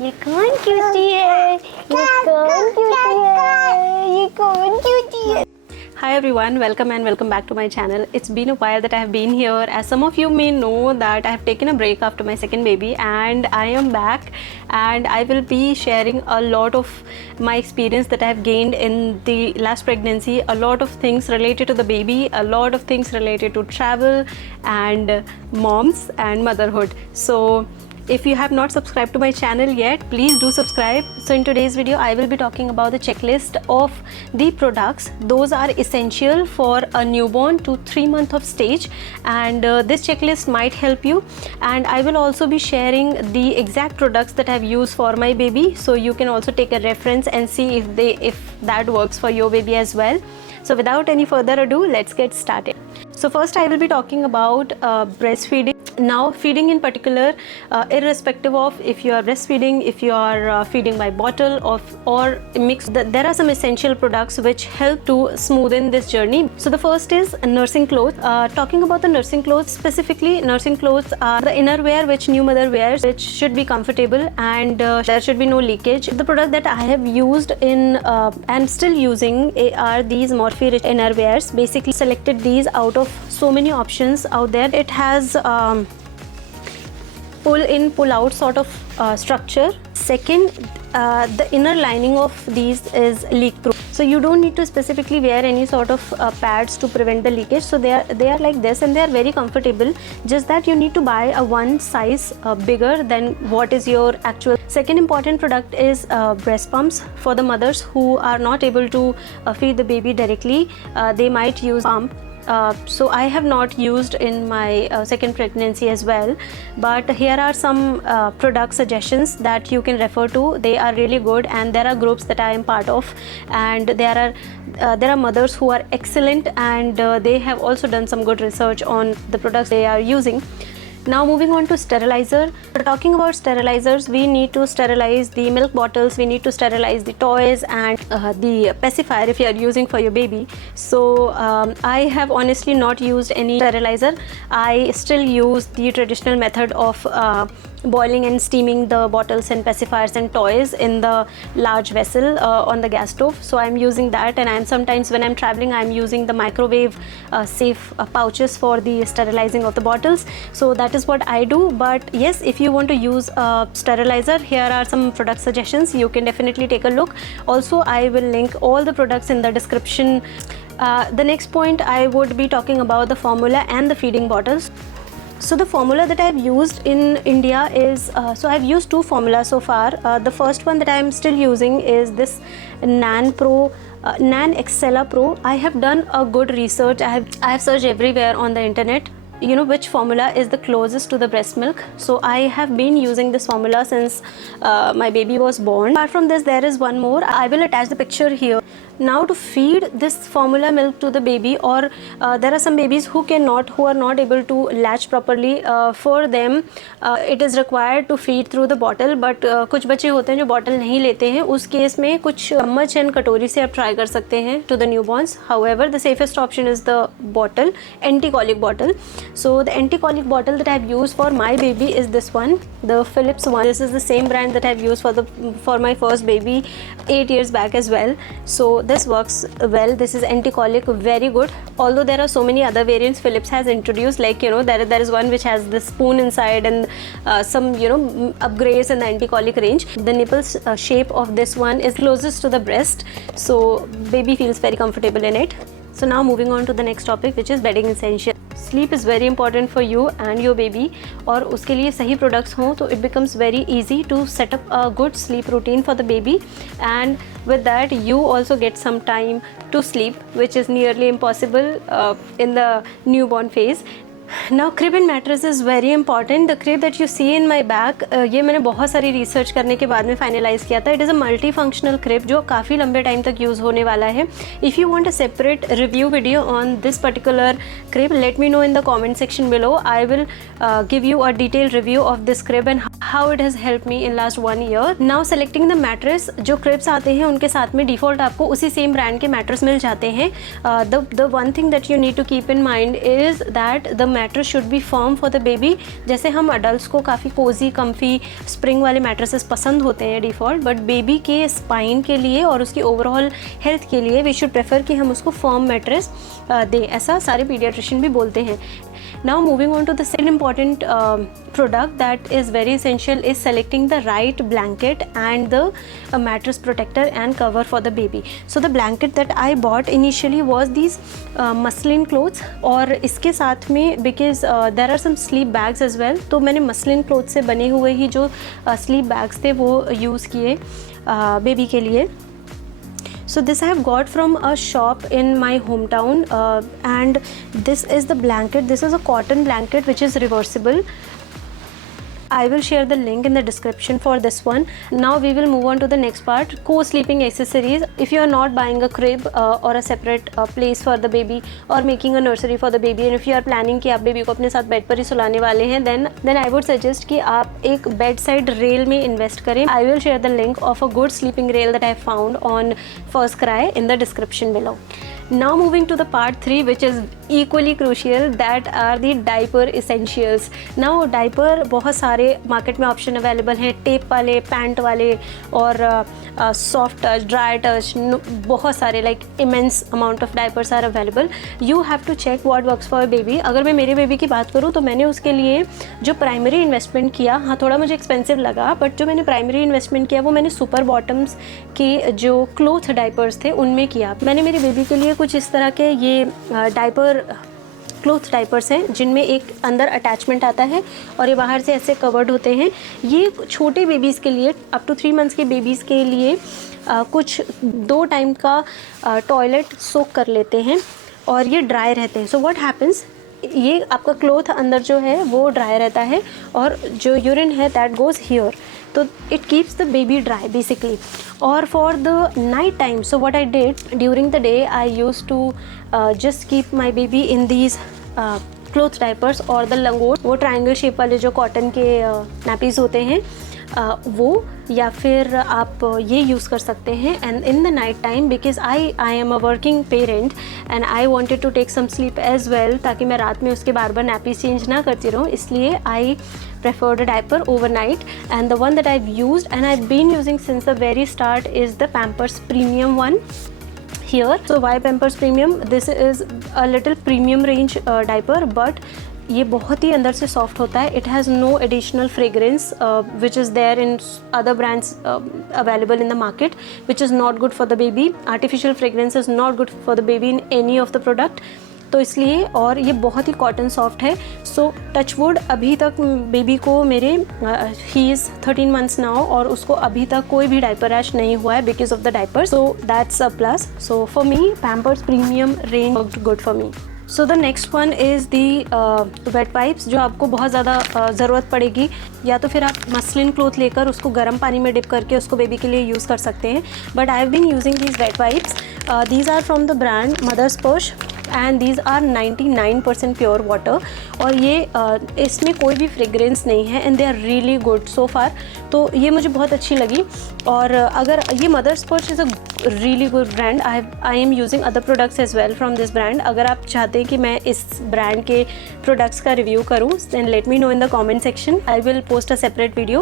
ये कौन क्यूटी है? ये कौन क्यूटी है? ये कौन क्यूटी है? Hi everyone, welcome and welcome back to my channel. It's been a while that I have been here. As some of you may know that I have taken a break after my second baby and I am back and I will be sharing a lot of my experience that I have gained in the last pregnancy, a lot of things related to the baby, a lot of things related to travel and moms and motherhood. So if you have not subscribed to my channel yet, please do subscribe. So in today's video, I will be talking about the checklist of the products. Those are essential for a newborn to 3 months of stage, and this checklist might help you. And I will also be sharing the exact products that I've used for my baby, so you can also take a reference and see if that works for your baby as well. So without any further ado, let's get started. So first I will be talking about breastfeeding. Now feeding in particular, irrespective of if you are breastfeeding, if you are feeding by bottle or mixed, there are some essential products which help to smoothen this journey. So the first is nursing clothes. Talking about the nursing clothes, specifically nursing clothes are the inner wear which new mother wears, which should be comfortable and there should be no leakage. The product that I have used in and still using are these Morphe Rich inner wears. Basically selected these out of so many options out there. It has pull in pull out sort of structure. Second, the inner lining of these is leak proof, so you don't need to specifically wear any sort of pads to prevent the leakage. So they are like this and they are very comfortable, just that you need to buy a one size bigger than what is your actual. Second important product is breast pumps. For the mothers who are not able to feed the baby directly, they might use pump. So I have not used in my second pregnancy as well, but here are some product suggestions that you can refer to. They are really good, and there are groups that I am part of, and there are mothers who are excellent, and they have also done some good research on the products they are using. Now moving on to sterilizer. Talking about sterilizers, we need to sterilize the milk bottles, we need to sterilize the toys and the pacifier if you are using for your baby. So I have honestly not used any sterilizer. I still use the traditional method of boiling and steaming the bottles and pacifiers and toys in the large vessel on the gas stove. So I'm using that, and I'm sometimes when I'm traveling, I'm using the microwave safe pouches for the sterilizing of the bottles. So that is what I do. But yes, if you want to use a sterilizer, here are some product suggestions. You can definitely take a look. Also, I will link all the products in the description. The next point, I would be talking about the formula and the feeding bottles. So the formula that I've used in India is, so I've used two formulas so far. The first one that I'm still using is this Nan Excella Pro. I have done a good research. I have searched everywhere on the internet, you know, which formula is the closest to the breast milk. So I have been using this formula since my baby was born. Apart from this, there is one more. I will attach the picture here. Now to feed this formula milk to the baby, or there are some babies who are not able to latch properly. For them it is required to feed through the bottle, but कुछ बच्चे होते हैं जो bottle नहीं लेते हैं. उस case में कुछ चम्मच एंड कटोरी से आप ट्राई कर सकते हैं to the newborns. However, the safest option is the bottle, anti-colic bottle. So the anti-colic bottle that I have used for my baby is this one, the Philips one. This is the same brand that I have used for my first baby 8 years back as well. So this works well. This is anti-colic, very good. Although there are so many other variants Philips has introduced, like, you know, there is one which has the spoon inside and some, you know, upgrades in the anti-colic range. The nipples shape of this one is closest to the breast, so baby feels very comfortable in it. So now moving on to the next topic, which is bedding essential. Sleep is very important for you and your baby, और उसके लिए सही products हों तो it becomes very easy to set up a good sleep routine for the baby, and with that you also get some time to sleep, which is nearly impossible in the newborn phase. Now crib and mattress is very important. The crib that you see in my back, ये मैंने बहुत सारी research करने के बाद में finalise किया था. It is a multi functional crib जो काफ़ी लंबे टाइम तक यूज़ होने वाला है. If you want a separate review video on this particular crib, late me no in the comment section below. I will give you a detailed review of this crib and how it has help me in last 1 year. Now selecting the mattress, जो cribs आते हैं उनके साथ में default आपको उसी same brand के mattress मिल जाते हैं. The one thing that you need to keep in mind is that the mattress should be firm for the baby. जैसे हम अडल्ट को काफ़ी कोजी, कम्फी, स्प्रिंग वाले मैट्रेसेस पसंद होते हैं डिफ़ॉल्ट, बट बेबी के स्पाइन के लिए और उसकी ओवरऑल हेल्थ के लिए वी शुड प्रेफर कि हम उसको फर्म मैट्रेस दें. ऐसा सारे पीडियाट्रिशियन भी बोलते हैं. Now moving on to the second important product that is very essential is selecting the right blanket and the mattress protector and cover for the baby. So the blanket that I bought initially was these muslin clothes, और इसके साथ में because there are some sleep bags as well, तो मैंने muslin clothes से बने हुए ही जो sleep bags थे वो यूज़ किए बेबी के लिए. So this I have got from a shop in my hometown, and this is the blanket. This is a cotton blanket which is reversible. I will share the link in the description for this one. Now we will move on to the next part, co-sleeping accessories. If you are not buying a crib or a separate place for the baby or making a nursery for the baby, and if you are planning कि आप baby को अपने साथ bed पर ही सुलाने वाले हैं, then I would suggest कि आप एक bedside rail में invest करें. I will share the link of a good sleeping rail that I found on First Cry in the description below. Now moving to the part 3, which is equally crucial, that are the diaper essentials. Now diaper बहुत सारे market में option available हैं, tape वाले, pant वाले और soft touch, dry touch, बहुत सारे, like immense amount of diapers are available. You have to check what works for baby. अगर मैं मेरे बेबी की बात करूँ तो मैंने उसके लिए जो प्राइमरी इन्वेस्टमेंट किया, हाँ थोड़ा मुझे एक्सपेंसिव लगा, बट जो मैंने प्राइमरी इन्वेस्टमेंट किया वो मैंने सुपर बॉटम्स के जो क्लोथ डाइपर्स थे उनमें किया. मैंने मेरे बेबी के लिए कुछ इस तरह के ये डाइपर क्लोथ डाइपर्स हैं जिनमें एक अंदर अटैचमेंट आता है और ये बाहर से ऐसे कवर्ड होते हैं. ये छोटे बेबीज़ के लिए, अप टू 3 मंथ्स के बेबीज़ के लिए कुछ 2 टाइम का टॉयलेट सोक कर लेते हैं और ये ड्राई रहते हैं. सो व्हाट हैपन्स, ये आपका क्लोथ अंदर जो है वो ड्राई रहता है और जो यूरिन है दैट गोज़ हियर, तो it keeps the baby dry basically. और for the night time, so what I did during the day, I used to just keep my baby in these cloth diapers और the langot, वो triangle shape वाले जो cotton के नैपीज़ होते हैं वो, या फिर आप ये यूज़ कर सकते हैं. And in the night time, because I am a working parent and I wanted to take some sleep as well, ताकि मैं रात में उसके बार बार नैपीज चेंज ना करती रहूँ, इसलिए आई preferred a diaper overnight. And the one that I've used and I've been using since the very start is the Pampers Premium one here. So why Pampers Premium? This is a little premium range diaper, but ये बहुत ही अंदर से soft होता है. It has no additional fragrance which is there in other brands available in the market, which is not good for the baby. Artificial fragrance is not good for the baby in any of the product, तो इसलिए, और ये बहुत ही cotton soft है. सो touch wood, अभी तक baby को मेरे ही इज़ 13 मंथ्स नाउ और उसको अभी तक कोई भी डाइपर रैश नहीं हुआ है because of the diaper. So that's a plus. So for me Pampers premium range worked good for me. So the next one is the wet wipes, जो आपको बहुत ज़्यादा ज़रूरत पड़ेगी. या तो फिर आप मसलिन क्लोथ लेकर उसको गर्म पानी में डिप करके उसको बेबी के लिए यूज़ कर सकते हैं. But I have been using these wet wipes. These are from the brand Mother Sparsh and these are 99% pure water, और ये इसमें कोई भी फ्रेग्रेंस नहीं है and they are really good so far. तो ये मुझे बहुत अच्छी लगी. और अगर ये Mother Sparsh is a really good brand. I am using other products as well from this brand. अगर आप चाहते हैं कि मैं इस ब्रांड के प्रोडक्ट्स का रिव्यू करूँ, then let me know in the comment section. I will post a separate video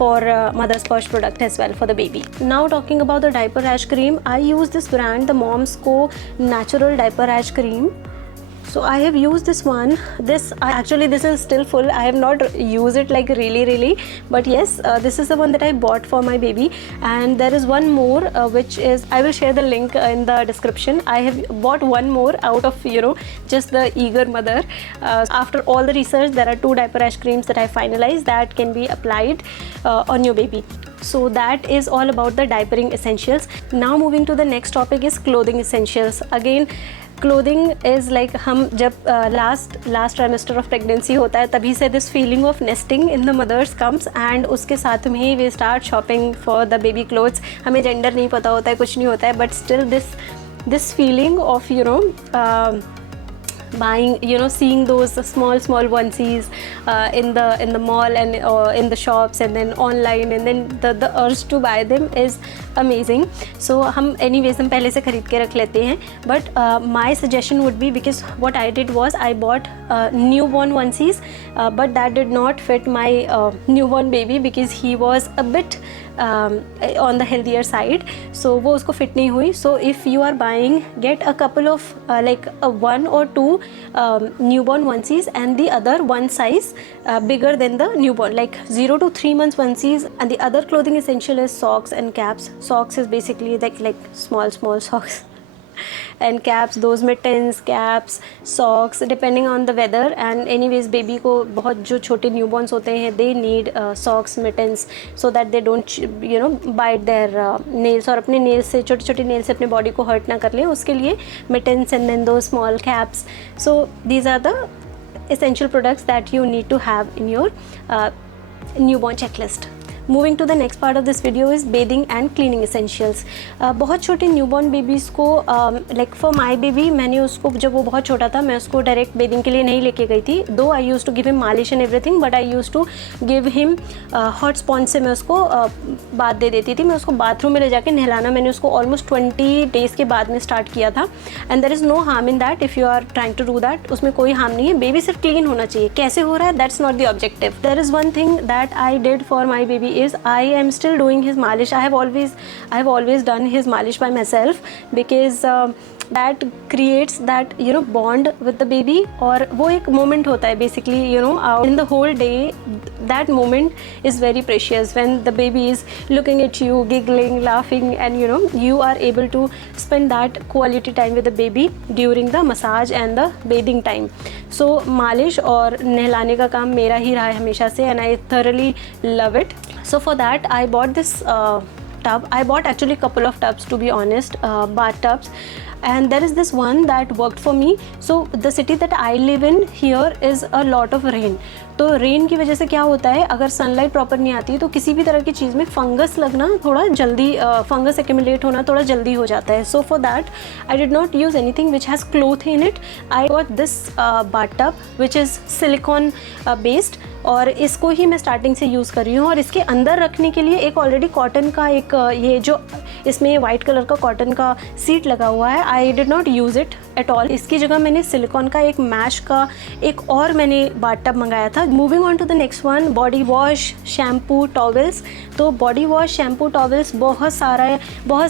for Mother's Purse product as well for the baby. Now talking about the diaper rash cream, I use this brand, the Mom's Co Natural Diaper Rash Cream. So I have used this one. Actually this is still full. I have not used it like really, but yes, this is the one that I bought for my baby. And there is one more which is, I will share the link in the description. I have bought one more out of just the eager mother. After all the research, there are 2 diaper rash creams that I finalized that can be applied on your baby. So that is all about the diapering essentials. Now moving to the next topic is clothing essentials. Again, clothing is like, हम जब last trimester of pregnancy होता है तभी से this feeling of nesting in the mothers comes, and उसके साथ में ही we start shopping for the baby clothes. हमें जेंडर नहीं पता होता है, कुछ नहीं होता है, but still this feeling of buying, seeing those small onesies in the mall and in the shops and then online, and then the urge to buy them is amazing. So हम anyways हम पहले से खरीद के रख लेते हैं. But my suggestion would be, because what I did was I bought newborn onesies, but that did not fit my newborn baby because he was a bit on the healthier side, so वो उसको fit नहीं हुई. So if you are buying, get a couple of like one or two newborn onesies and the other one size bigger than the newborn, like 0 to 3 months onesies. And the other clothing essential is socks and caps. Socks is basically like small socks and caps, those mittens, caps, socks, depending on the weather. And anyways baby को बहुत जो छोटे newborns होते हैं, they need socks, mittens, so that they don't bite their nails, और अपने nails से, छोटे छोटे nails से अपने body को hurt ना कर लें, उसके लिए mittens and then those small caps. So these are the essential products that you need to have in your newborn checklist. Moving to the next part of this video is bathing and cleaning essentials. बहुत छोटे newborn babies को like for my baby, मैंने उसको जब वो बहुत छोटा था मैं उसको डायरेक्ट बेदिंग के लिए नहीं लेके गई थी. Though I use to give him मालिश and everything, but I use to give him hot sponge से मैं उसको बाथ दे देती थी. मैं उसको बाथरूम में ले जाके नहलाना मैंने उसको ऑलमोस्ट 20 डेज़ के बाद में स्टार्ट किया था. And there is no harm in that if you are trying to do that. उसमें कोई हार्म नहीं है. बेबी सिर्फ क्लीन होना चाहिए. कैसे हो रहा है, that's not the objective. There is one thing that I did for my baby is I am still doing his malish. I have always done his malish by myself, because that creates that bond with the baby. और वो एक moment होता है basically, in the whole day. That moment is very precious when the baby is looking at you, giggling, laughing, and you are able to spend that quality time with the baby during the massage and the bathing time. So मालिश और नहलाने का काम मेरा ही रहा है हमेशा से, and I thoroughly love it. So for that I bought this tub. I bought actually a couple of tubs, to be honest, bath tubs. And there is this one that worked for me. So the city that I live in here is a lot of rain. तो rain की वजह से क्या होता है, अगर sunlight proper नहीं आती तो किसी भी तरह की चीज़ में फंगस लगना थोड़ा जल्दी, फंगस एक्यूमुलेट होना थोड़ा जल्दी हो जाता है. So for that I did not use anything which has cloth in it. I got this bath tub which is silicon based, और इसको ही मैं स्टार्टिंग से यूज़ कर रही हूँ. और इसके अंदर रखने के लिए एक ऑलरेडी कॉटन का एक ये जो इसमें वाइट कलर का कॉटन का सीट लगा हुआ है. I did not use it at all. इसकी जगह मैंने सिलिकॉन का एक मैश का एक और मैंने बाथ टब मंगाया था. Moving on to the next one, body wash, shampoo, towels. तो बॉडी वॉश, शैम्पू, टॉवल्स बहुत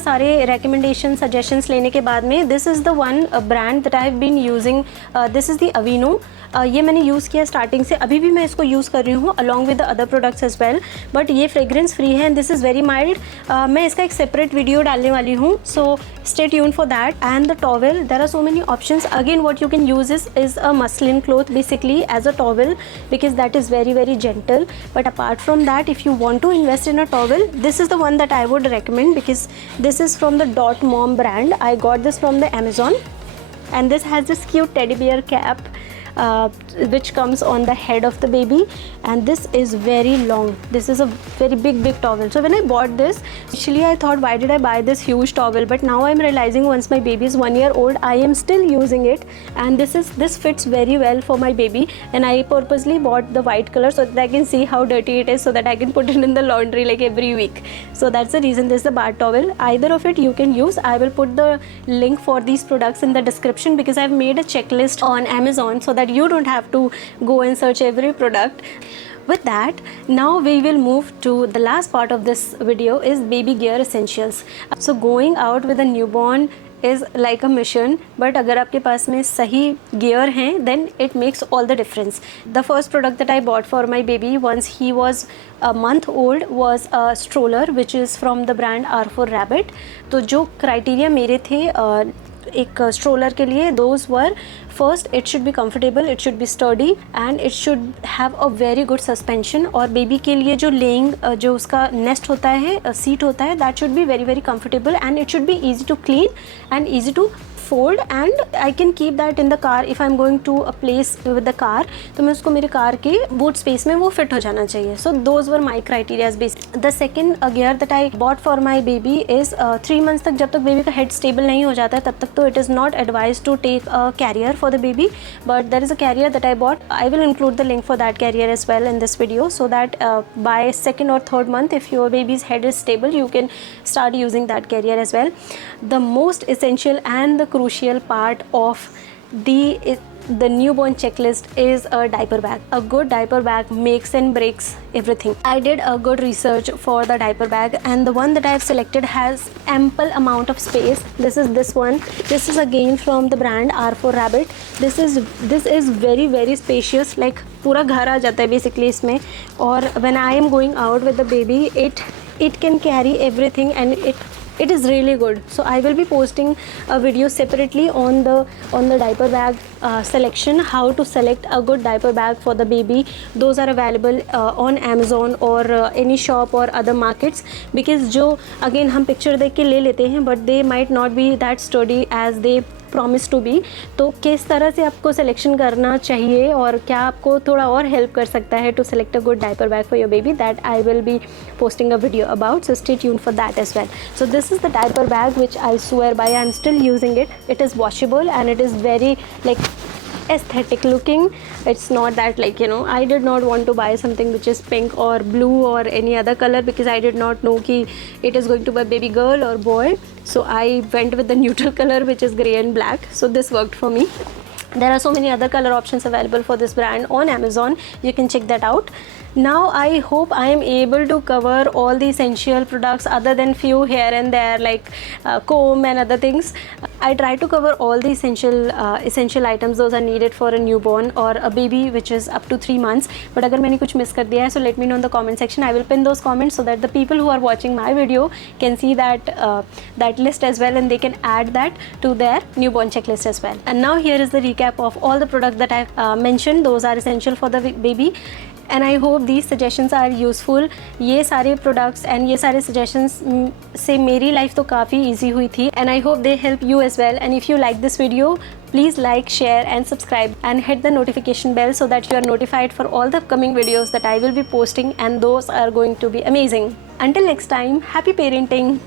सारे रिकमेंडेशन सजेशंस लेने के बाद में this is the one brand that I have been using. This is the Aveeno. ये मैंने यूज़ किया स्टार्टिंग से, अभी भी मैं इसको यूज़ कर रही हूँ along with the other products as well. But ये फ्रेग्रेंस फ्री है and this is very mild. मैं इसका एक सेपरेट वीडियो डालने वाली हूँ, so stay tune for that. And the towel, there are so many options. Again what you can use is a muslin cloth basically as a towel, because that is very very gentle. But apart from that, if you want to invest in a towel, this is the one that I would recommend, because this is from the Dot Mom brand. I got this from the Amazon, and this has this cute teddy bear cap which comes on the head of the baby, and this is very long. This is a very big towel. So when I bought this, initially I thought, why did I buy this huge towel? But now I'm realizing, once my baby is 1 year old, I am still using it, and this fits very well for my baby. And I purposely bought the white color so that I can see how dirty it is, so that I can put it in the laundry like every week. So that's the reason this is the bath towel. Either of it you can use. I will put the link for these products in the description, because I've made a checklist on Amazon so that you don't have to go and search every product. With that, now we will move to the last part of this video, is baby gear essentials. So going out with a newborn is like a mission, but अगर आपके पास में सही gear हैं, then it makes all the difference. The first product that I bought for my baby once he was a month old was a stroller, which is from the brand R4 Rabbit. तो जो criteria मेरे थे एक stroller के लिए, those were, first it should be comfortable, it should be sturdy, and it should have a very good suspension. और baby के लिए जो लेइंग जो उसका नेस्ट होता है, सीट होता है, that should be very very comfortable, and it should be easy to clean and easy to fold and I can keep that in the car if I'm going to a place with the car, तो मैं उसको मेरे car के boot space में वो fit हो जाना चाहिए. So those were my criteria basically. The second gear that I bought for my baby is 3 months तक, जब तक बेबी का head stable नहीं हो जाता है तब तक तो it is not advised to take a carrier for the baby, but there is a carrier that I bought. I will include the link for that carrier as well in this video, so that by second or third month, if your baby's head is stable, you can start using that carrier as well. The most essential and the crucial part of the newborn checklist is a diaper bag. A good diaper bag makes and breaks everything. I did a good research for the diaper bag, and the one that I have selected has ample amount of space. This is this one. This is again from the brand R4 Rabbit. This is very spacious. Like पूरा घर आ जाता है basically इसमें. और when I am going out with the baby, it can carry everything, and it is really good. So I will be posting a video separately on the diaper bag selection, how to select a good diaper bag for the baby. Those are available on Amazon or any shop or other markets, because जो again हम picture देख के ले लेते हैं, but they might not be that sturdy as they promise to be. तो किस तरह से आपको सिलेक्शन करना चाहिए और क्या आपको थोड़ा और हेल्प कर सकता है to select a good diaper bag for your baby, that I will be posting a video about, so stay tuned for that as well. So this is the diaper bag which I swear by, I'm still using it. It is washable and it is very like aesthetic looking. It's not that like, you know, I did not want to buy something which is pink or blue or any other color, because I did not know ki it is going to be a baby girl or boy. So I went with the neutral color, which is grey and black. So this worked for me. There are so many other color options available for this brand on Amazon. You can check that out. Now I hope I am able to cover all the essential products other than few here and there like comb and other things. I try to cover all the essential items those are needed for a newborn or a baby which is up to 3 months. But अगर मैंने कुछ miss कर दिया है, so let me know in the comment section. I will pin those comments so that the people who are watching my video can see that list as well, and they can add that to their newborn checklist as well. And now here is the recap of all the products that I've mentioned. Those are essential for the baby. And I hope these suggestions are useful. ये सारे products and ये सारे suggestions से मेरी life तो काफ़ी easy हुई थी, and I hope they help you as well. And if you like this video, please like, share and subscribe and hit the notification bell so that you are notified for all the upcoming videos that I will be posting, and those are going to be amazing. Until next time, happy parenting.